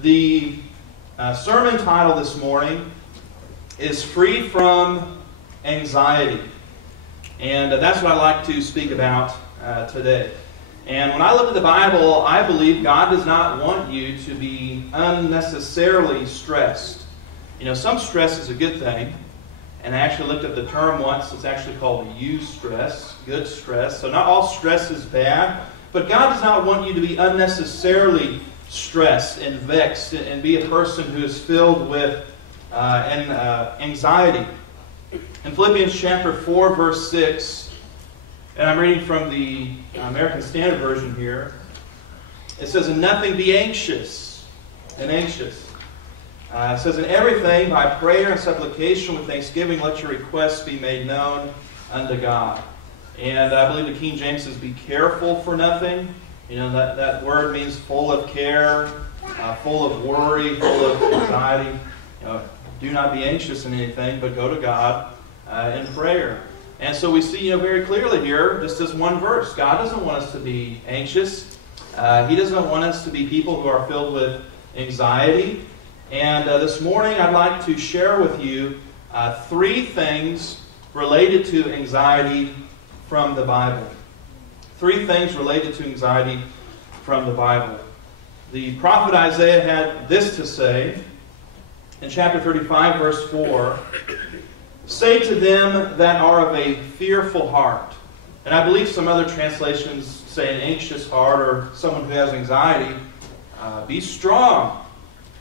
The sermon title this morning is Free from Anxiety. And that's what I'd like to speak about today. And when I look at the Bible, I believe God does not want you to be unnecessarily stressed. You know, some stress is a good thing. And I actually looked at the term once. It's actually called eustress, good stress. So not all stress is bad. But God does not want you to be unnecessarily stressed and vexed and be a person who is filled with anxiety. In Philippians chapter 4, verse 6, and I'm reading from the American Standard Version here, it says, "In nothing be anxious," and anxious. It says, "In everything, by prayer and supplication with thanksgiving, let your requests be made known unto God." And I believe the King James says, "Be careful for nothing." You know, that word means full of care, full of worry, full of anxiety. You know, do not be anxious in anything, but go to God in prayer. And so we see, very clearly here, just this one verse, God doesn't want us to be anxious. He doesn't want us to be people who are filled with anxiety. And this morning I'd like to share with you three things related to anxiety from the Bible. Three things related to anxiety from the Bible. The prophet Isaiah had this to say in chapter 35, verse 4. "Say to them that are of a fearful heart." And I believe some other translations say an anxious heart or someone who has anxiety. "Be strong.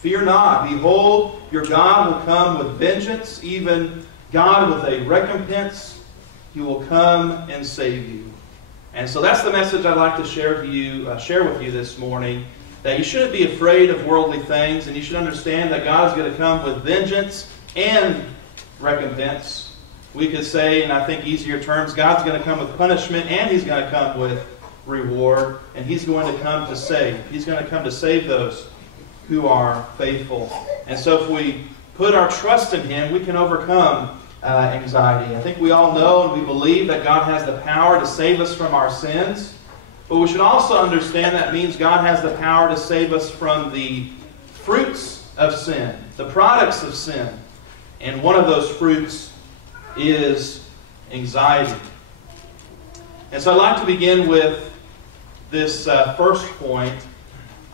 Fear not. Behold, your God will come with vengeance, even God with a recompense. He will come and save you." And so that's the message I'd like to share with you this morning, that you shouldn't be afraid of worldly things, and you should understand that God is going to come with vengeance and recompense. We could say, in I think easier terms, God's going to come with punishment, and He's going to come with reward, and He's going to come to save. He's going to come to save those who are faithful. And so if we put our trust in Him, we can overcome anxiety. I think we all know and we believe that God has the power to save us from our sins. But we should also understand that means God has the power to save us from the fruits of sin, the products of sin. And one of those fruits is anxiety. And so I'd like to begin with this first point.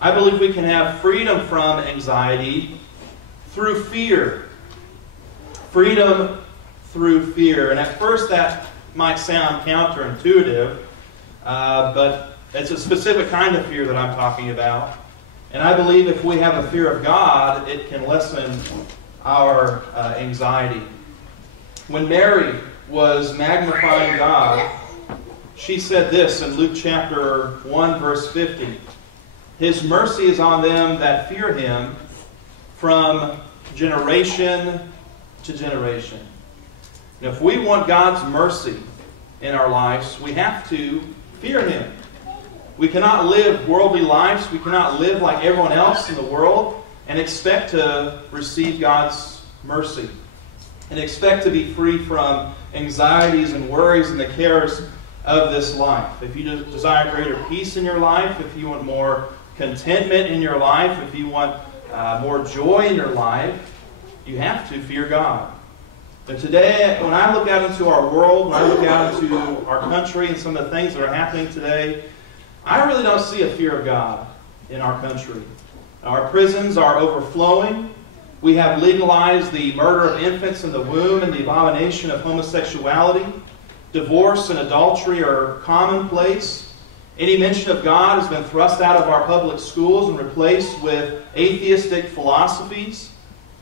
I believe we can have freedom from anxiety through fear. Freedom through fear. And at first that might sound counterintuitive, but it's a specific kind of fear that I'm talking about. And I believe if we have a fear of God, it can lessen our anxiety. When Mary was magnifying God, she said this in Luke chapter 1, verse 50. "His mercy is on them that fear Him from generation to generation." And if we want God's mercy in our lives, we have to fear Him. We cannot live worldly lives. We cannot live like everyone else in the world and expect to receive God's mercy and expect to be free from anxieties and worries and the cares of this life. If you desire greater peace in your life, if you want more contentment in your life, if you want more joy in your life, you have to fear God. But today, when I look out into our world, when I look out into our country and some of the things that are happening today, I really don't see a fear of God in our country. Our prisons are overflowing. We have legalized the murder of infants in the womb and the abomination of homosexuality. Divorce and adultery are commonplace. Any mention of God has been thrust out of our public schools and replaced with atheistic philosophies.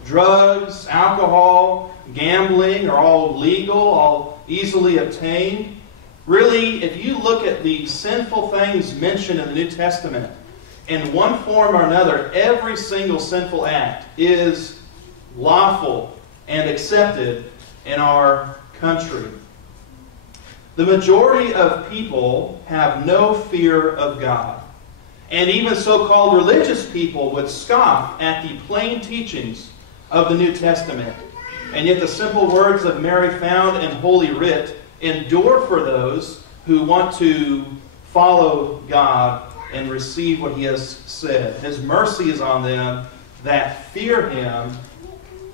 Drugs, alcohol, gambling are all legal, all easily obtained. Really, if you look at the sinful things mentioned in the New Testament, in one form or another, every single sinful act is lawful and accepted in our country. The majority of people have no fear of God. And even so-called religious people would scoff at the plain teachings of the New Testament. And yet the simple words of Mary found in Holy Writ endure for those who want to follow God and receive what He has said. His mercy is on them that fear Him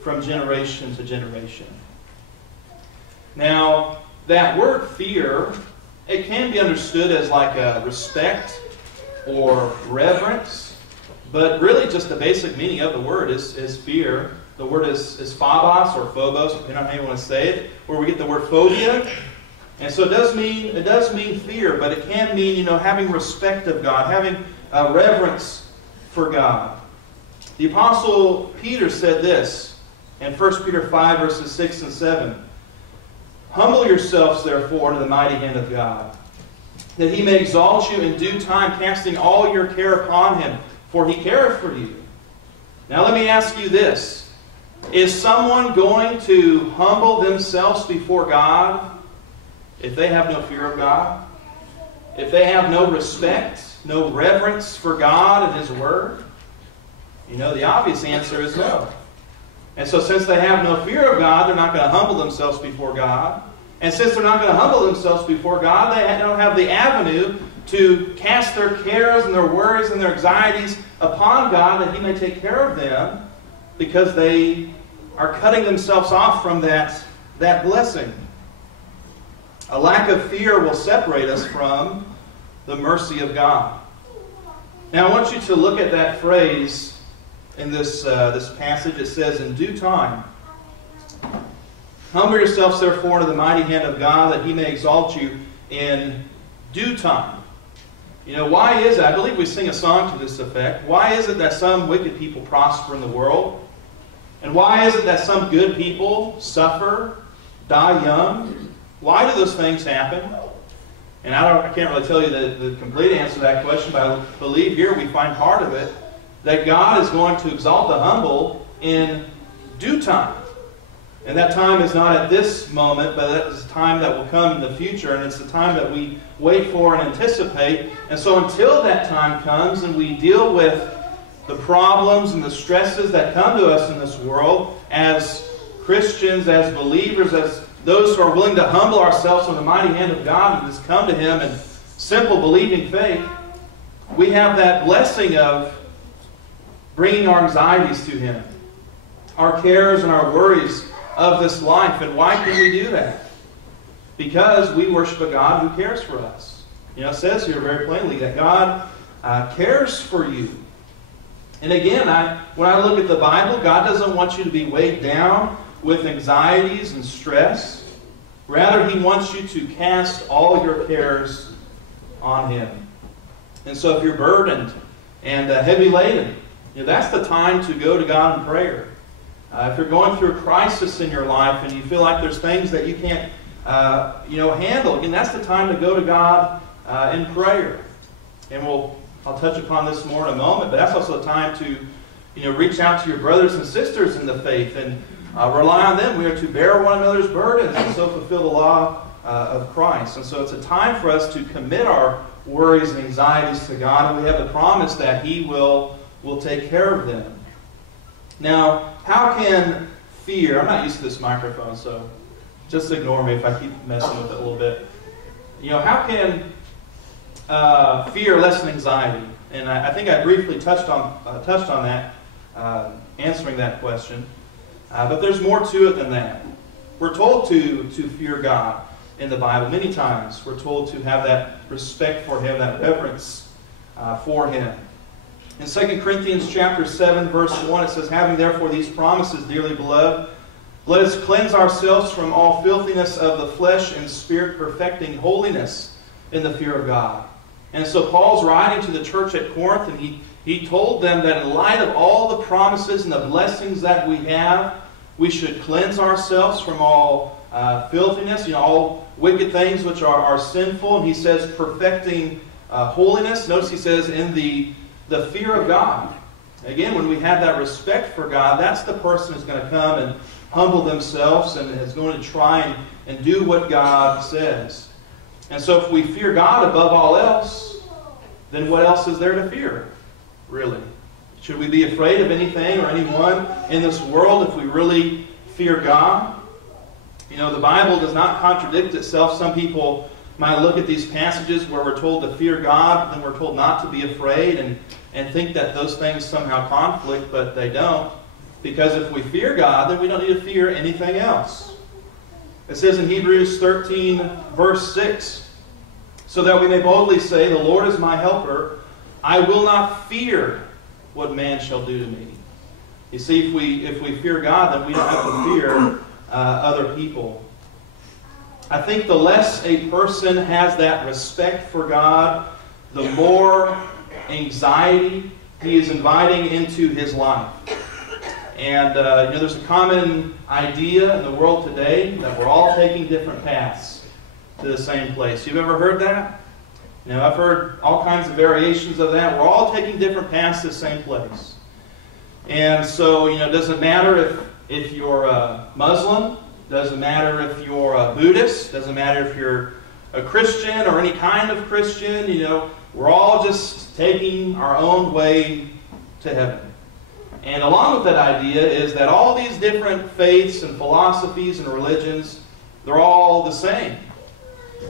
from generation to generation. Now, that word fear, it can be understood as like a respect or reverence, but really just the basic meaning of the word is fear. The word is phobos or phobos, depending on how you want to say it, where we get the word phobia. And so it does mean fear, but it can mean, having respect of God, having reverence for God. The Apostle Peter said this in 1 Peter 5, verses 6 and 7. Humble yourselves, therefore, under the mighty hand of God, that He may exalt you in due time, casting all your care upon Him, for He careth for you. Now let me ask you this. Is someone going to humble themselves before God if they have no fear of God? If they have no respect, no reverence for God and His Word? The obvious answer is no. And so since they have no fear of God, they're not going to humble themselves before God. And since they're not going to humble themselves before God, they don't have the avenue to cast their cares and their worries and their anxieties upon God that He may take care of them, because they are cutting themselves off from that blessing. A lack of fear will separate us from the mercy of God. Now I want you to look at that phrase in this passage. It says, in due time. Humble yourselves, therefore, under the mighty hand of God, that He may exalt you in due time. Why is it? I believe we sing a song to this effect. Why is it that some wicked people prosper in the world? And why is it that some good people suffer, die young? Why do those things happen? And I can't really tell you the complete answer to that question, but I believe here we find part of it, that God is going to exalt the humble in due time. And that time is not at this moment, but that is a time that will come in the future, and it's the time that we wait for and anticipate. And so until that time comes and we deal with the problems and the stresses that come to us in this world as Christians, as believers, as those who are willing to humble ourselves on the mighty hand of God and just come to Him in simple believing faith, we have that blessing of bringing our anxieties to Him, our cares and our worries of this life. And why can we do that? Because we worship a God who cares for us. It says here very plainly that God cares for you. And again, when I look at the Bible, God doesn't want you to be weighed down with anxieties and stress. Rather, He wants you to cast all your cares on Him. And so if you're burdened and heavy laden, that's the time to go to God in prayer. If you're going through a crisis in your life and you feel like there's things that you can't handle, again, that's the time to go to God in prayer. And I'll touch upon this more in a moment, but that's also a time to reach out to your brothers and sisters in the faith and rely on them. We are to bear one another's burdens and so fulfill the law of Christ. And so it's a time for us to commit our worries and anxieties to God, and we have the promise that He will take care of them. Now, how can fear... I'm not used to this microphone, so just ignore me if I keep messing with it a little bit. How can fear lessen anxiety? And I think I briefly touched on that, answering that question. But there's more to it than that. We're told to fear God in the Bible many times. We're told to have that respect for Him, that reverence for Him. In 2 Corinthians chapter 7, verse 1, it says, having therefore these promises, dearly beloved, let us cleanse ourselves from all filthiness of the flesh and spirit, perfecting holiness in the fear of God. And so Paul's writing to the church at Corinth, and he told them that in light of all the promises and the blessings that we have, we should cleanse ourselves from all filthiness, all wicked things which are sinful. And he says perfecting holiness. Notice he says in the fear of God. Again, when we have that respect for God, that's the person who's going to come and humble themselves and is going to try and do what God says. And so if we fear God above all else, then what else is there to fear, really? Should we be afraid of anything or anyone in this world if we really fear God? The Bible does not contradict itself. Some people might look at these passages where we're told to fear God, then we're told not to be afraid, and think that those things somehow conflict, but they don't. Because if we fear God, then we don't need to fear anything else. It says in Hebrews 13, verse 6, so that we may boldly say, the Lord is my helper, I will not fear what man shall do to me. You see, if we fear God, then we don't have to fear other people. I think the less a person has that respect for God, the more anxiety he is inviting into his life. And there's a common idea in the world today that we're all taking different paths to the same place. You've ever heard that? I've heard all kinds of variations of that. We're all taking different paths to the same place. And so, it doesn't matter if you're a Muslim, doesn't matter if you're a Buddhist, doesn't matter if you're a Christian or any kind of Christian, we're all just taking our own way to heaven. And along with that idea is that all these different faiths and philosophies and religions, they're all the same.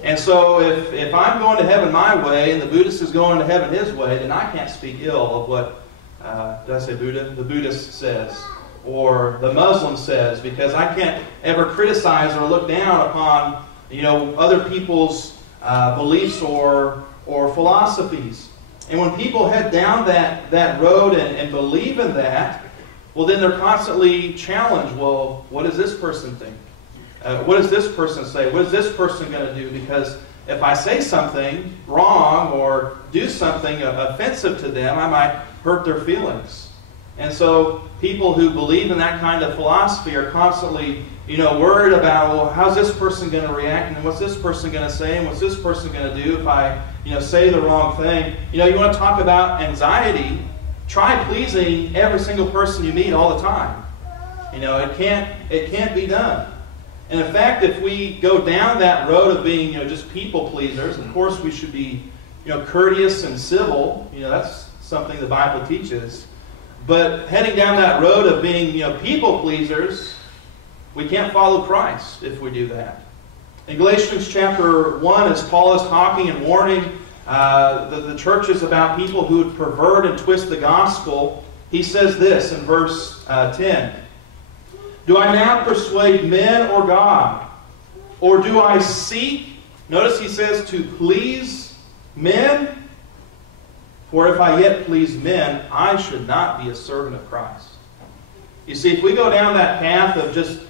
And so if I'm going to heaven my way and the Buddhist is going to heaven his way, then I can't speak ill of what, did I say Buddha? The Buddhist says, or the Muslim says, because I can't ever criticize or look down upon, other people's beliefs or philosophies. And when people head down that road and believe in that, well, then they're constantly challenged. Well, what does this person think? What does this person say? What is this person going to do? Because if I say something wrong or do something offensive to them, I might hurt their feelings. And so people who believe in that kind of philosophy are constantly, worried about, well, how's this person going to react? And what's this person going to say? And what's this person going to do if I, say the wrong thing? You want to talk about anxiety? Try pleasing every single person you meet all the time. It can't be done. And in fact, if we go down that road of being, just people pleasers, of course we should be, courteous and civil. That's something the Bible teaches. But heading down that road of being, people pleasers, we can't follow Christ if we do that. In Galatians chapter 1, as Paul is talking and warning the churches about people who would pervert and twist the gospel, he says this in verse 10. Do I now persuade men or God? Or do I seek, notice he says, to please men? For if I yet please men, I should not be a servant of Christ. You see, if we go down that path of just,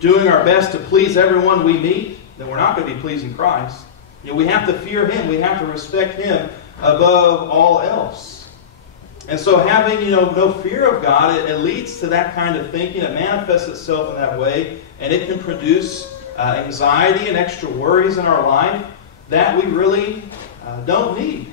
doing our best to please everyone we meet, then we're not going to be pleasing Christ. We have to fear Him. We have to respect Him above all else. And so having, no fear of God, it leads to that kind of thinking. It manifests itself in that way, and it can produce anxiety and extra worries in our life that we really don't need.